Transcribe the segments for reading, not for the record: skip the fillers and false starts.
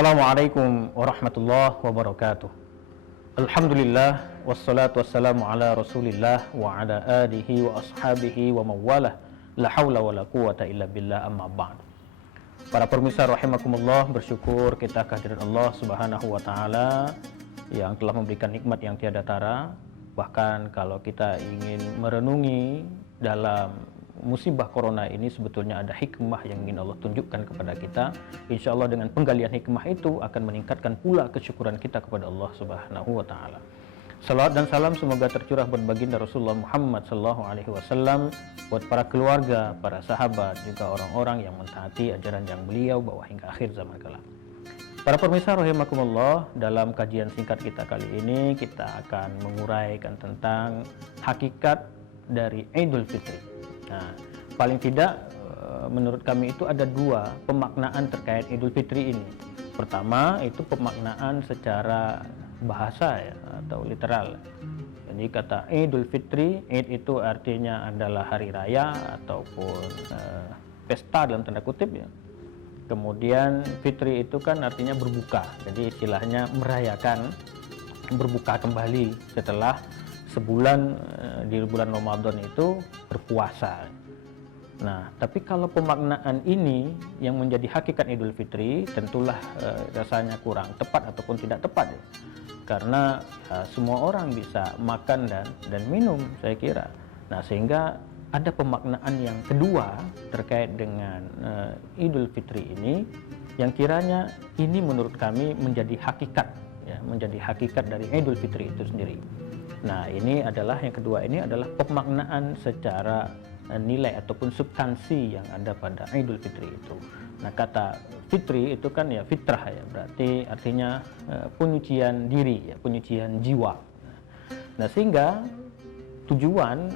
Assalamualaikum warahmatullahi wabarakatuh. Alhamdulillah wassalatu wassalamu ala Rasulillah wa ala alihi wa ashabihi wa mawalah. La haula wala quwata illa billah, amma ba'd. Para pemirsa rahimakumullah, bersyukur kita kehadirat Allah Subhanahu wa taala yang telah memberikan nikmat yang tiada tara. Bahkan kalau kita ingin merenungi dalam musibah corona ini, sebetulnya ada hikmah yang ingin Allah tunjukkan kepada kita. Insya Allah dengan penggalian hikmah itu akan meningkatkan pula kesyukuran kita kepada Allah Subhanahu wa taala. Salawat dan salam semoga tercurah buat baginda Rasulullah Muhammad sallallahu alaihi wasallam, buat para keluarga, para sahabat, juga orang-orang yang mentaati ajaran yang beliau bawa hingga akhir zaman kala. Para pemirsa rahimakumullah, dalam kajian singkat kita kali ini kita akan menguraikan tentang hakikat dari Idul Fitri. Nah, paling tidak menurut kami itu ada dua pemaknaan terkait Idul Fitri ini. Pertama itu pemaknaan secara bahasa ya, atau literal. Jadi kata Idul Fitri, Id itu artinya adalah hari raya ataupun pesta dalam tanda kutip ya. Kemudian Fitri itu kan artinya berbuka. Jadi istilahnya merayakan berbuka kembali setelah sebulan di bulan Ramadan itu berpuasa. Nah, tapi kalau pemaknaan ini yang menjadi hakikat Idul Fitri tentulah rasanya kurang tepat ataupun tidak tepat ya. Karena semua orang bisa makan dan minum, saya kira. Nah, sehingga ada pemaknaan yang kedua terkait dengan Idul Fitri ini yang kiranya ini menurut kami menjadi hakikat ya, menjadi hakikat dari Idul Fitri itu sendiri. Nah, ini adalah yang kedua, ini adalah pemaknaan secara nilai ataupun substansi yang ada pada Idul Fitri itu. Nah, kata fitri itu kan ya fitrah ya, berarti artinya penyucian diri ya, penyucian jiwa. Nah, sehingga tujuan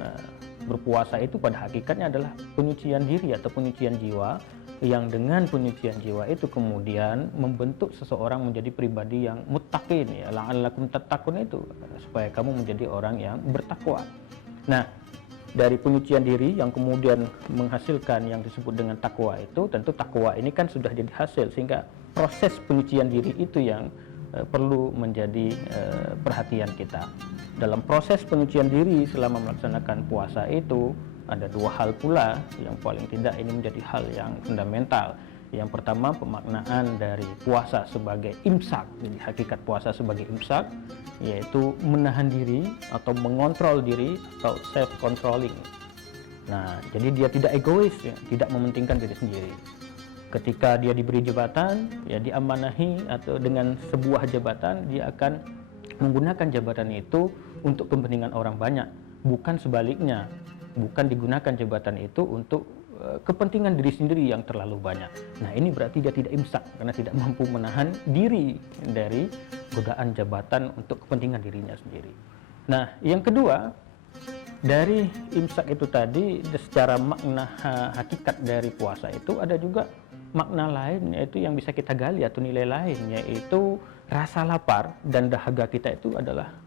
berpuasa itu pada hakikatnya adalah penyucian diri atau penyucian jiwa, yang dengan penyucian jiwa itu kemudian membentuk seseorang menjadi pribadi yang muttaqin ya, la'allakum tattaqun, itu supaya kamu menjadi orang yang bertakwa. Nah, dari penyucian diri yang kemudian menghasilkan yang disebut dengan takwa itu, tentu takwa ini kan sudah jadi hasil, sehingga proses penyucian diri itu yang perlu menjadi perhatian kita. Dalam proses penyucian diri selama melaksanakan puasa itu ada dua hal pula yang paling tidak ini menjadi hal yang fundamental. Yang pertama, pemaknaan dari puasa sebagai imsak. Jadi hakikat puasa sebagai imsak yaitu menahan diri atau mengontrol diri atau self controlling. Nah, jadi dia tidak egois ya, tidak mementingkan diri sendiri. Ketika dia diberi jabatan, ya diamanahi atau dengan sebuah jabatan, dia akan menggunakan jabatan itu untuk kepentingan orang banyak, bukan sebaliknya. Bukan digunakan jabatan itu untuk kepentingan diri sendiri yang terlalu banyak. Nah, ini berarti dia tidak imsak karena tidak mampu menahan diri dari godaan jabatan untuk kepentingan dirinya sendiri. Nah, yang kedua, dari imsak itu tadi secara makna hakikat dari puasa itu ada juga makna lain, yaitu yang bisa kita gali atau nilai lain, yaitu rasa lapar dan dahaga kita itu adalah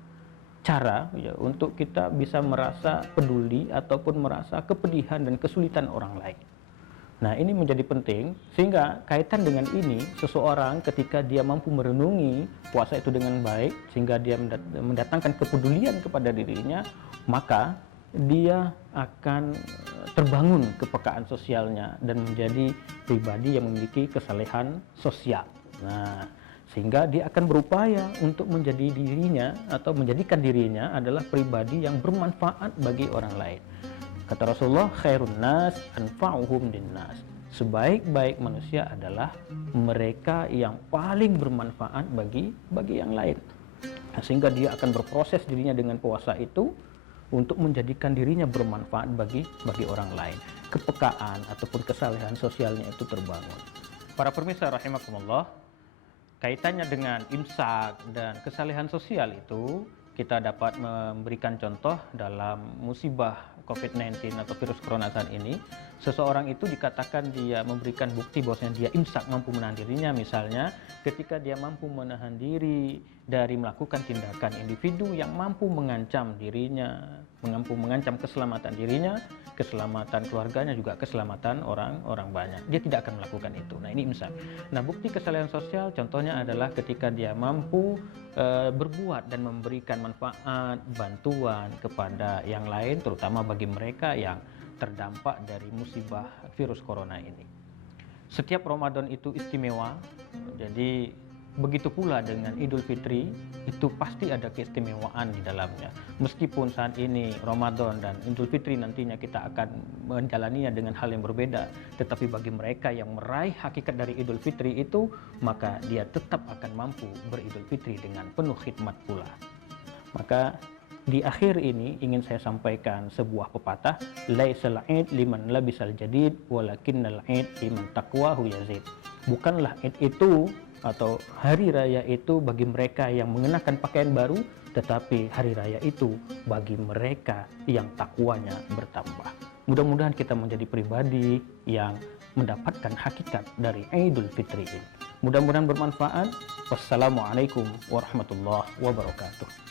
cara ya untuk kita bisa merasa peduli ataupun merasa kepedihan dan kesulitan orang lain. Nah, ini menjadi penting, sehingga kaitan dengan ini seseorang ketika dia mampu merenungi puasa itu dengan baik sehingga dia mendatangkan kepedulian kepada dirinya, maka dia akan terbangun kepekaan sosialnya dan menjadi pribadi yang memiliki kesalehan sosial. Nah, sehingga dia akan berupaya untuk menjadi dirinya atau menjadikan dirinya adalah pribadi yang bermanfaat bagi orang lain. Kata Rasulullah, khairun nas anfa'uhum linnas. Sebaik-baik manusia adalah mereka yang paling bermanfaat bagi yang lain. Nah, sehingga dia akan berproses dirinya dengan puasa itu untuk menjadikan dirinya bermanfaat bagi orang lain. Kepekaan ataupun kesalehan sosialnya itu terbangun. Para pemirsa rahimakumullah, kaitannya dengan imsak dan kesalehan sosial itu kita dapat memberikan contoh dalam musibah COVID-19 atau virus corona saat ini, seseorang itu dikatakan dia memberikan bukti bahwasanya dia imsak, mampu menahan dirinya, misalnya ketika dia mampu menahan diri dari melakukan tindakan individu yang mampu mengancam dirinya, mampu mengancam keselamatan dirinya, keselamatan keluarganya, juga keselamatan orang banyak. Dia tidak akan melakukan itu. Nah, ini imsak. Nah, bukti kesalahan sosial contohnya adalah ketika dia mampu berbuat dan memberikan manfaat, bantuan kepada yang lain, terutama bagi mereka yang terdampak dari musibah virus corona ini. Setiap Ramadan itu istimewa, jadi begitu pula dengan Idul Fitri, itu pasti ada keistimewaan di dalamnya. Meskipun saat ini Ramadan dan Idul Fitri nantinya kita akan menjalaninya dengan hal yang berbeda, tetapi bagi mereka yang meraih hakikat dari Idul Fitri itu, maka dia tetap akan mampu beridul fitri dengan penuh khidmat pula. Maka di akhir ini ingin saya sampaikan sebuah pepatah, laisal 'id liman labisal jadid walakinnal 'id liman taqwahu yazid. Bukanlah Id itu atau hari raya itu bagi mereka yang mengenakan pakaian baru, tetapi hari raya itu bagi mereka yang takwanya bertambah. Mudah-mudahan kita menjadi pribadi yang mendapatkan hakikat dari Idul Fitri ini. Mudah-mudahan bermanfaat. Wassalamualaikum warahmatullahi wabarakatuh.